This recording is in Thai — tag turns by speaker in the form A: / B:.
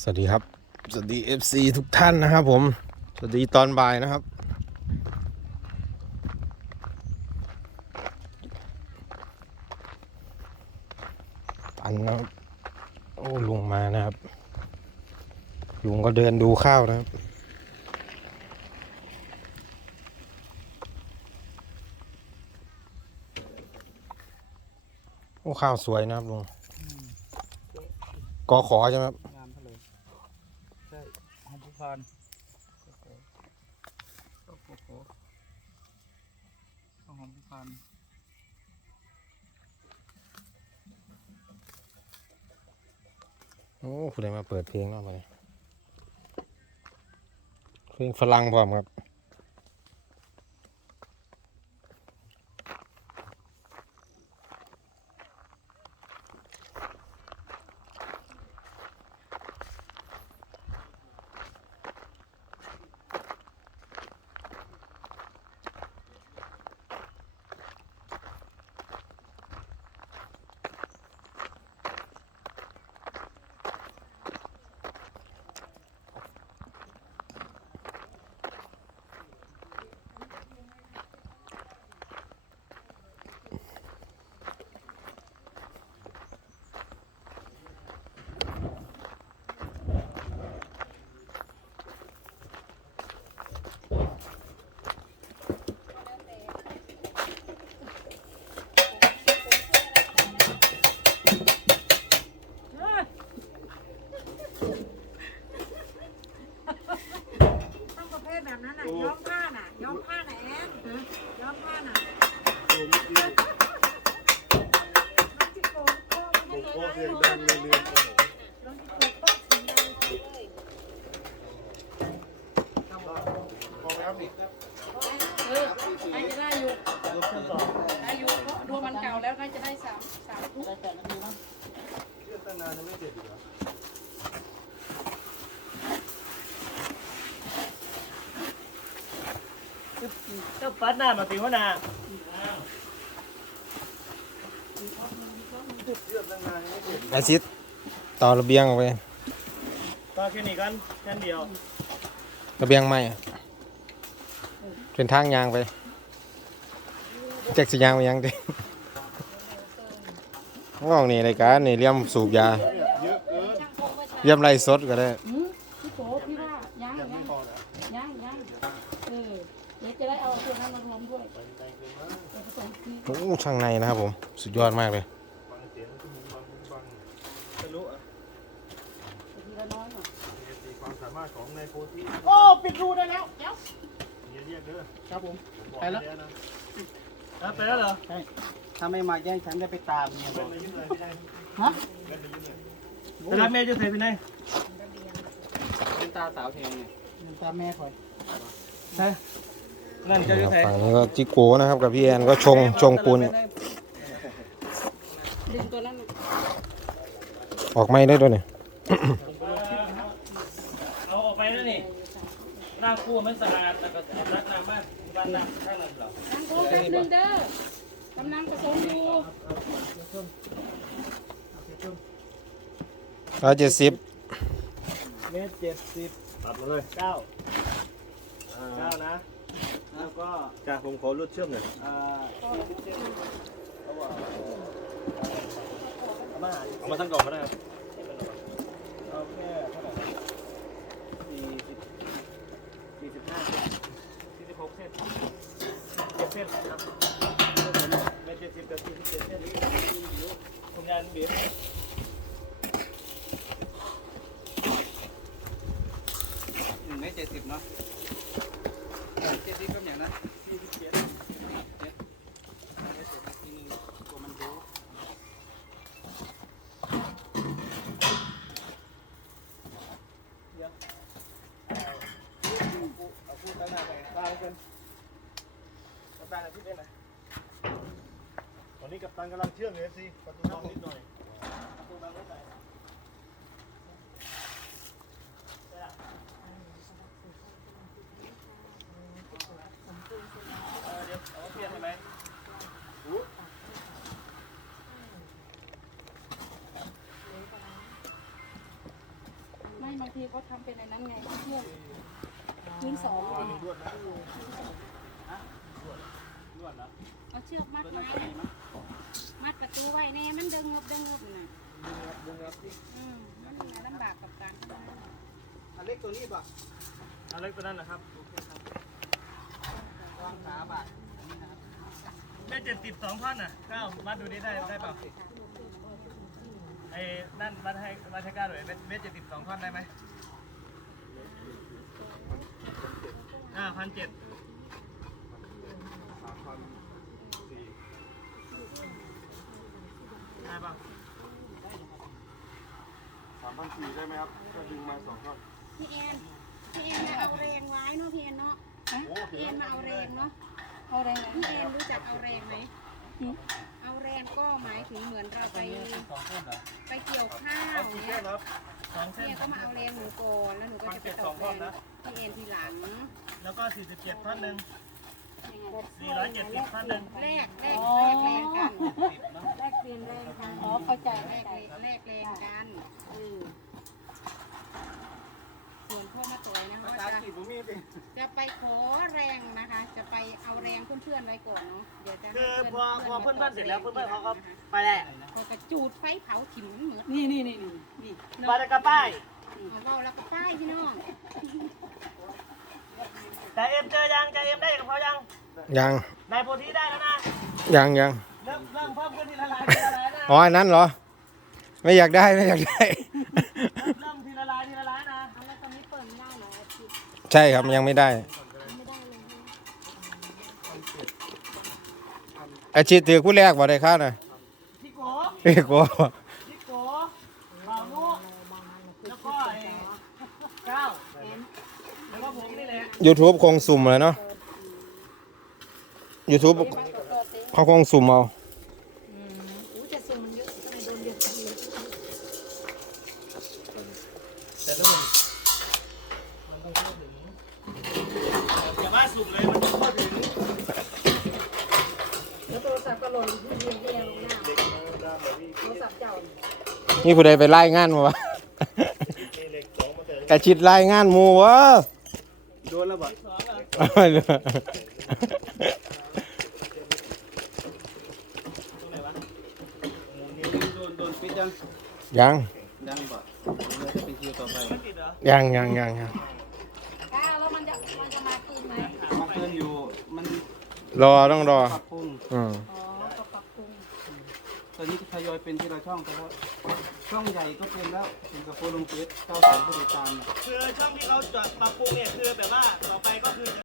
A: สวัสดีครับ สวัสดี FC ทุกท่านนะครับผม สวัสดีตอนบ่ายนะครับปันนะครับ โอ้ลุงมานะครับ ลุงก็เดินดูข้าวนะครับโอ้ข้าวสวยนะครับลุงกอขอใช่ไหมครับ
B: งามทะเลใช่ หอมผู้พานโอ้โหโอ้โหข้าวหอมผู้พาน
A: โอ้คุณได้มาเปิดเพลงแล้วมาเนี่ยเพลงฝรั่งพร้อมครับ
C: ต้องประเภทแบบนั้นน่ะย้อมผ้าน่ะย้อมผ้าน่ะแอนย้อมผ้าน่ะน้องจิโกะพ่อไม่ได้เลยน้องจิโกะพ่อสีแดงเลย
D: เออใครจะได้อยู่ได้อยู่เพราะดูมันเก่าแล้วใครจะได้สามสามทุกแต่นาทีมั้ง
B: ก็ปัดหน้ามาตีหัวหน้า
A: อาซิดต่อระเบียงออกไป
B: ต่อแค่นี้กันแค่เดียว
A: ระเบียงไม้อะเป็นทางยางไปแจ็คสิยางไปยังดิว่องนี่รายการนี่เลี่ยมสูบยาเลี่ยมไรสดก็ได้
D: หืมพี่โกพี่ว่ายังยังยังยังเออเดี๋ยวจะได้เอาตัวนั้นมารวมด้วยเดี๋ยวผสมที
A: โอ้ช่างในนะครับผม สุดยอดมากเลย
B: ทะลุอะ
D: ทีละน้อยหน่อย
B: ความสามารถของนายโพธิ
D: โอ้ปิดรูได้แล้วเดี๋ยว
B: อย่าเรียกเด้อ
E: ครับผม
B: บอก
E: ไปแล้ว
B: นะฮะไปแล้วเหรอ
E: ถ้าไม่มาแย่งฉันได้ไปตามเนี่ยบ
B: เป็
E: อนก
B: ไปยุ่งเลยพี่นาย
D: ฮะ
B: เป็นไปยุ่งเลยไปรับแม่จะใส่พี่นาย
E: เป็นตาสาวเทงเนี่ยเป็นตาแม่คอย
B: นั่นจะจะใส่
A: ฝั่งนี้ก็จิโกนะครับกับพี่แอนก็ชงชงปูน
D: ดึงตัวนั้น
A: ออกไม่ได้ด้วยเนี่ย
B: เอาออกไปแล้วนี่หน้าคู่มันสะอาดแต่ก็รักน้ำมากบ้านน้ำข้างนั้นเหรอ
D: นั่งโค้งแป๊บนึงเด้อกำลังผสมอยู่
A: ร้อยเจ็ดสิบ
B: เมตรเจ็ดสิบตัดมาเลยเก้าเก้านะ
E: แล้วก็
B: จ้าผมขอรุดเชื่อมหน่อย
E: เอ่อ
B: เอามาทั้งกล่องก็ได้ครับ
E: เอาแค่เท่าไหร่สี่สิบสี่สิบห้า
B: สี่สิบหกเส้นเจ็ดเส้นครับเมตรเจ็ดสิบกับสี่สิบเจ็ดเส้นทำงานเบียด
E: หนึ่งเมตรเจ็ดสิบเนาะ เจ็ดสิบก็อย่างนั้นสี่สิบเจ็ดเจ็ดเมตรเจ็ดสิบทีนึงตัวมันรู้เอาพูดตั้งหน้าไปตาเป็นตาที่เป็นอะไร
B: ตอนนี้กับตันกำลังเชื่อมเลยสิประตูน้องนิดหน่อยเดี๋ยวเอาเปลี่ยนใช่ไหม
D: ไม่บางทีเขาทำเป็นในนั้นไงเพื่อนพื้นสองเอาเชือกมัดไว้มัดประตูไว้แน่มันเดิงเงบเดิงเงบน่ะอืมมันน่าลำบากกับการทำงาน
E: อันเล็กตัวนี้ป่ะ
B: เอาเล็กตัวนั้นนะครับโอเคครับ
E: วางขาบาทอันนี้นะครับ
B: แม่เจ็ดสิบสองท่อนน่ะก้าววัดดูดิได้ได้เปล่า ไอ้นั่นวัดให้วัดให้ก้าวหน่อยเมตรเจ็ดสิบสองท่อนได้ไหมอ่าพันเจ็ดได้ป่ะ
F: สามพันสี่ได้ไหมครับถ้าดึงมาสองท่อน
D: พี่แอนพี่แอนมาเอาแรงไว้เนาะพี่แอนเนาะพี่แอนมาเอาแรงเนาะเอาแรงพี่แอนรู้จักเอาแรงไหม เอาแรงก็หมายถึงเหมือนเราไป
E: สองต้นเหรอ
D: ไปเกี่ยวข้าว
B: เอากี่
D: เนี่ย
B: นครับสองเส้น
D: เนี่ยก็มาเอาแรงหนูก่อนแล้วหนูก็จะไปตอกแรงพี่แอนทีหลัง
B: แล้วก็สี่สิบเจ็ดท่อนหนึ่งสี่ร้อยเจ็ดสิบท่อนหนึ่ง
D: แลกแลกแลกแรงกัน
E: สิบเนาะ
D: แลกเปลี่ยนแรงกันอ๋อเข้าใจแลกแลกแรงกันเออส่วนพ่อมาต่อยนะ
E: ภา
D: คะ
E: ษา
D: จะ
E: จีนผมมีเป็น
D: จะไปขอ จะไปเอาแรงเพื่อนๆไว้ก่อนเนาะเดี๋ยวจะให้
B: คือพ
D: พื่
B: อนพอเพื่อนบ้านเสร็จแล้วเพื่อนบ้านเขาก็ไปแหละ
D: พอกระจูดไฟเผาถิ่มเหมือน
C: นี่นี่นี่นี่
B: มาตะกระป้าย
D: เอาเบาแล้วก็ป้ายพี่น้อง
B: แต่เอ็มเจอยังแต่เอ็มได้กับเขายัง
A: ยัง
B: นายโพธิได้แล้วนะ
A: ยังยัง
B: เริ่มเริ่มเพิ่มขึ้นทีละลายทีละลายนะ
A: อ๋ออันนั้นเหรอ ไม่อยากได้ไม่อยากได้
B: เริ่มทีละลายทีละลายนะ
D: เอาแล้วตอนนี้เปิดไม่ได้เหรออาทิตย์
A: ใช่ครับยังไม่ได้
D: ไม่ได้เลย
A: อาชีพถือผู้แรกบ่ได้ค่าน่ะ
B: พี่โก
A: เอ้ยกลัว
B: พี่โกบ่าวนุแล้วก็ไอ้ก้าวแล้วก็ผมนี่แหละ
A: YouTube คงสุ่มเลยเนาะ YouTube เขาคงสุ่มเอา
D: อู้จะส่งมันเยอะทำไมโดนเยอะจังเลย
B: แต่ถ้ามันมันต้องพูดถึงอย่าว่าสุ่มเลยมันต้องพูดถึง
C: แล้วโทรศัพท์ก็หล่นที่เรียนเรียนลงหน้าโทรศัพท์เจ้า นี่
A: นี่ผู้ใดไปไล่งานมาวะกระชิดไล่งานหมูวะ
E: โดนแล้วบ่โดนโดนปิดยัง
A: ยัง
E: ยังบ่เราจะเป็นคิวต่อไป
B: ไม่ติดเหรอ
A: ยังยังยังยัง
D: ก้าวแล้วมันจะมันจะมาคืนไหม
E: มาเกินอยู่มัน
A: รอต้องรอ
E: ปรับปรุง
A: อืม
D: อ๋อก็ปรับปรุง
E: ตอนนี้ทยอยเป็นทีละช่องแต่ว่า ช่องใหญ่ก็เป็นแล้วเป็นกับโฟลงเฟสเก้าแสนผู้ติการ
B: คือช่องที่เขาจะปรับปรุงเนี่ยคือแบบว่าต่อไปก็คือ